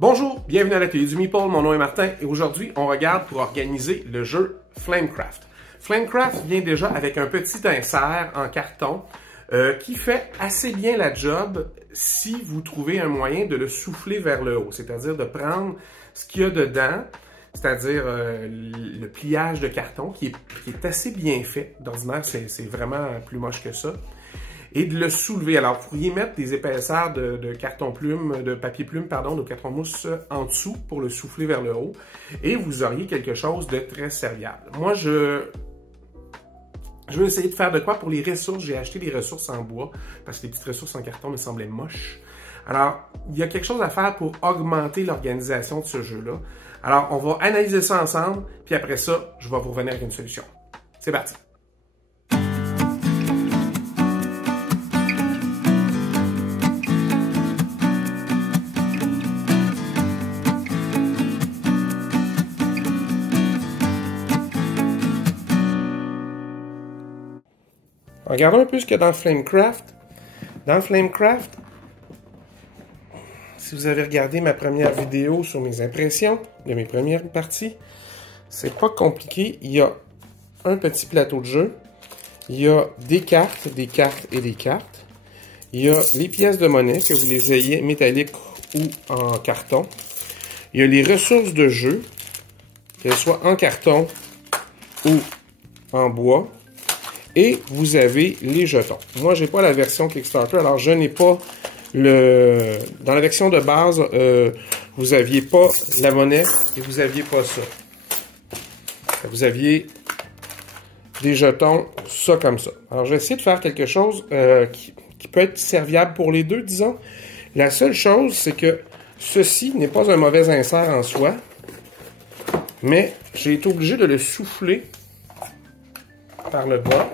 Bonjour, bienvenue à l'atelier du Meeple, mon nom est Martin et aujourd'hui on regarde pour organiser le jeu Flamecraft. Flamecraft vient déjà avec un petit insert en carton qui fait assez bien la job si vous trouvez un moyen de le souffler vers le haut, c'est-à-dire de prendre ce qu'il y a dedans, c'est-à-dire le pliage de carton qui est assez bien fait. D'ordinaire, c'est vraiment plus moche que ça. Et de le soulever. Alors, vous pourriez mettre des épaisseurs de carton plume, de papier plume, pardon, de carton mousse en dessous pour le souffler vers le haut. Et vous auriez quelque chose de très serviable. Moi, je vais essayer de faire de quoi pour les ressources. J'ai acheté des ressources en bois parce que les petites ressources en carton me semblaient moches. Alors, il y a quelque chose à faire pour augmenter l'organisation de ce jeu-là. Alors, on va analyser ça ensemble, puis après ça, je vais vous revenir avec une solution. C'est parti! Regardons un peu ce qu'il y a dans Flamecraft. Dans Flamecraft, si vous avez regardé ma première vidéo sur mes impressions de mes premières parties, c'est pas compliqué. Il y a un petit plateau de jeu. Il y a des cartes et des cartes. Il y a les pièces de monnaie, que vous les ayez métalliques ou en carton. Il y a les ressources de jeu, qu'elles soient en carton ou en bois. Et vous avez les jetons. Moi, j'ai pas la version Kickstarter, alors je n'ai pas le... Dans la version de base, vous aviez pas la monnaie et vous aviez pas ça. Vous aviez des jetons, ça comme ça. Alors, je vais essayer de faire quelque chose qui peut être serviable pour les deux, disons. La seule chose, c'est que ceci n'est pas un mauvais insert en soi, mais j'ai été obligé de le souffler par le bas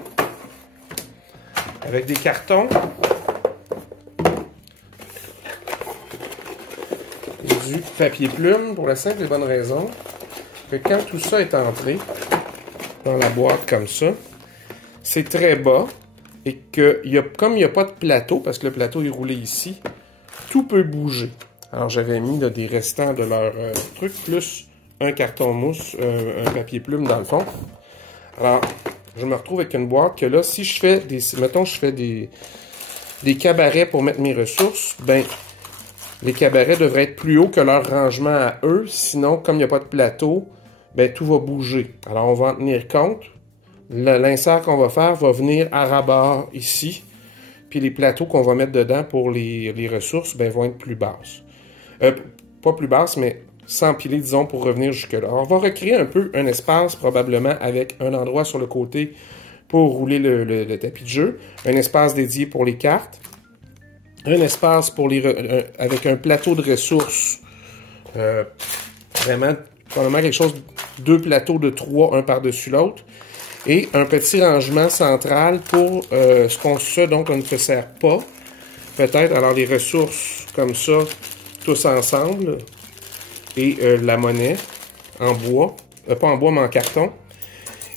avec des cartons et du papier plume pour la simple et bonne raison que quand tout ça est entré dans la boîte comme ça, c'est très bas et que comme il n'y a pas de plateau, parce que le plateau est roulé ici, tout peut bouger. Alors j'avais mis là, des restants de leur truc, plus un carton mousse, un papier plume dans le fond. Alors, je me retrouve avec une boîte que là, si je fais mettons, je fais des cabarets pour mettre mes ressources, ben, les cabarets devraient être plus hauts que leur rangement à eux. Sinon, comme il n'y a pas de plateau, ben, tout va bouger. Alors, on va en tenir compte. L'insert qu'on va faire va venir à ras-bord ici. Puis les plateaux qu'on va mettre dedans pour les ressources, ben, vont être plus basses. Pas plus basses, mais s'empiler, disons, pour revenir jusque-là. On va recréer un peu un espace, probablement, avec un endroit sur le côté pour rouler le tapis de jeu, un espace dédié pour les cartes, un espace pour avec un plateau de ressources, vraiment, probablement quelque chose, 2 plateaux de 3, un par-dessus l'autre, et un petit rangement central pour ce dont on ne se sert pas, peut-être, alors les ressources comme ça, tous ensemble, et la monnaie en bois, pas en bois mais en carton,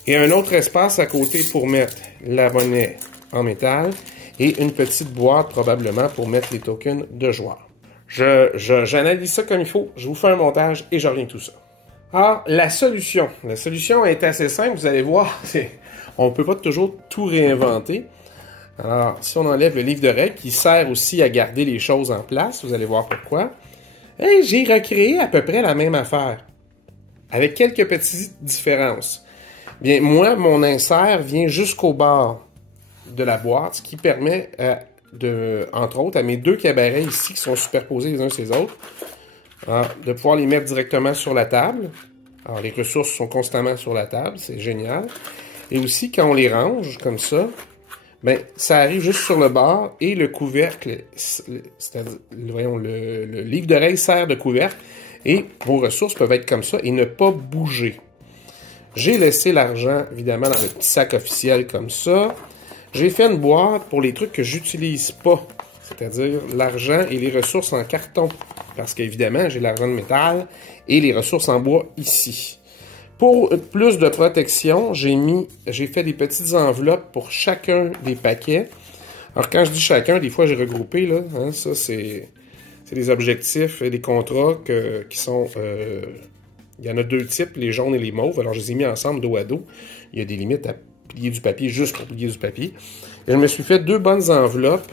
et un autre espace à côté pour mettre la monnaie en métal, et une petite boîte probablement pour mettre les tokens de joueurs. J'analyse ça comme il faut, je vous fais un montage et je reviens tout ça. Alors, la solution est assez simple, vous allez voir, on ne peut pas toujours tout réinventer. Alors, si on enlève le livre de règles, qui sert aussi à garder les choses en place, vous allez voir pourquoi. Et j'ai recréé à peu près la même affaire, avec quelques petites différences. Bien, moi, mon insert vient jusqu'au bord de la boîte, ce qui permet, entre autres, à mes 2 cabarets ici, qui sont superposés les uns sur les autres, de pouvoir les mettre directement sur la table. Alors, les ressources sont constamment sur la table, c'est génial. Et aussi, quand on les range, comme ça, ben, ça arrive juste sur le bord et le couvercle, c'est-à-dire, voyons, le livre d'oreille sert de couvercle et vos ressources peuvent être comme ça et ne pas bouger. J'ai laissé l'argent, évidemment, dans le petit sac officiel comme ça. J'ai fait une boîte pour les trucs que j'utilise pas, c'est-à-dire l'argent et les ressources en carton, parce qu'évidemment, j'ai l'argent de métal et les ressources en bois ici. Pour plus de protection, j'ai fait des petites enveloppes pour chacun des paquets. Alors, quand je dis chacun, des fois, j'ai regroupé, là. Hein, ça, c'est c'est des objectifs et des contrats qui sont... il y en a deux types, les jaunes et les mauves. Alors, je les ai mis ensemble dos à dos. Il y a des limites à plier du papier, juste pour plier du papier. Et je me suis fait deux bonnes enveloppes.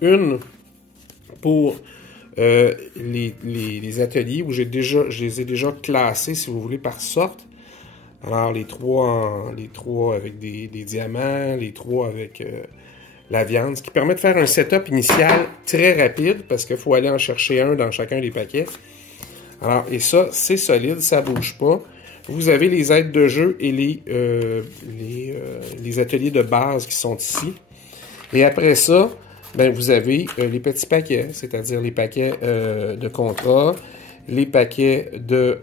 Une pour les ateliers où je les ai déjà classés, si vous voulez, par sorte. Alors, les trois avec des diamants, les trois avec la viande, ce qui permet de faire un setup initial très rapide, parce qu'il faut aller en chercher un dans chacun des paquets. Alors, et ça, c'est solide, ça bouge pas. Vous avez les aides de jeu et les ateliers de base qui sont ici. Et après ça, ben, vous avez les petits paquets, c'est-à-dire les paquets de contrats, les paquets de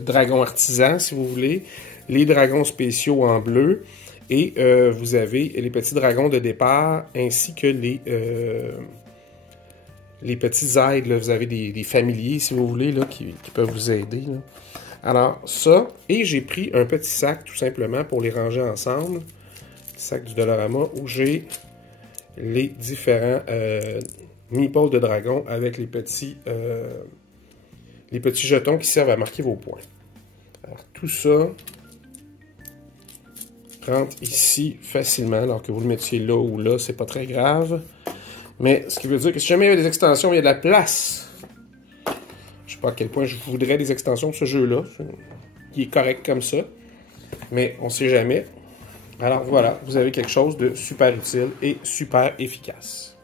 dragons artisans, si vous voulez, les dragons spéciaux en bleu, et vous avez les petits dragons de départ, ainsi que les petits aides. Là, vous avez des familiers, si vous voulez, là, qui peuvent vous aider. Là. Alors, ça, et j'ai pris un petit sac, tout simplement, pour les ranger ensemble. Sac du Dollarama, où j'ai les différents meeples de dragon avec les petits jetons qui servent à marquer vos points. Alors, tout ça rentre ici facilement, alors que vous le mettiez là ou là, c'est pas très grave. Mais ce qui veut dire que si jamais il y a des extensions, il y a de la place. Je sais pas à quel point je voudrais des extensions pour ce jeu-là. Il est correct comme ça. Mais on sait jamais. Alors voilà, vous avez quelque chose de super utile et super efficace.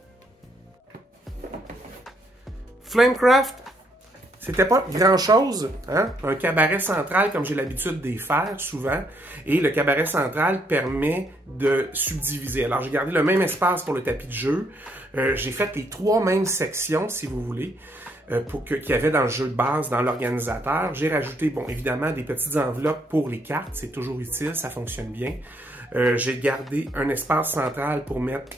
Flamecraft, c'était pas grand-chose, hein? Un cabaret central comme j'ai l'habitude d'y faire souvent. Et le cabaret central permet de subdiviser. Alors j'ai gardé le même espace pour le tapis de jeu. J'ai fait les trois mêmes sections, si vous voulez, qu'il y avait dans le jeu de base, dans l'organisateur. J'ai rajouté, bon, évidemment, des petites enveloppes pour les cartes. C'est toujours utile, ça fonctionne bien. J'ai gardé un espace central pour mettre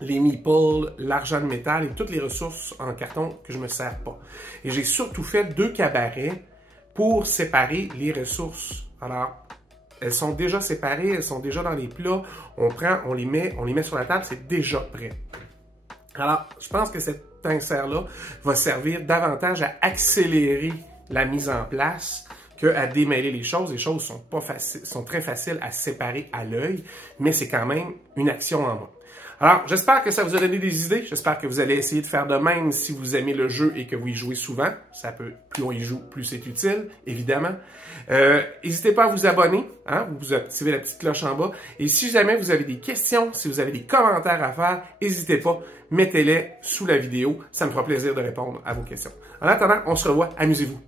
les meeples, l'argent de métal et toutes les ressources en carton que je ne me sers pas. Et j'ai surtout fait deux cabarets pour séparer les ressources. Alors, elles sont déjà séparées, elles sont déjà dans les plats. On prend, on les met sur la table, c'est déjà prêt. Alors, je pense que cet insert-là va servir davantage à accélérer la mise en place qu'à démêler les choses. Les choses sont très faciles à séparer à l'œil, mais c'est quand même une action en moins. Alors, j'espère que ça vous a donné des idées. J'espère que vous allez essayer de faire de même si vous aimez le jeu et que vous y jouez souvent. Ça peut, plus on y joue, plus c'est utile, évidemment. N'hésitez pas à vous abonner, hein, vous activez la petite cloche en bas. Et si jamais vous avez des questions, si vous avez des commentaires à faire, n'hésitez pas, mettez-les sous la vidéo. Ça me fera plaisir de répondre à vos questions. En attendant, on se revoit. Amusez-vous.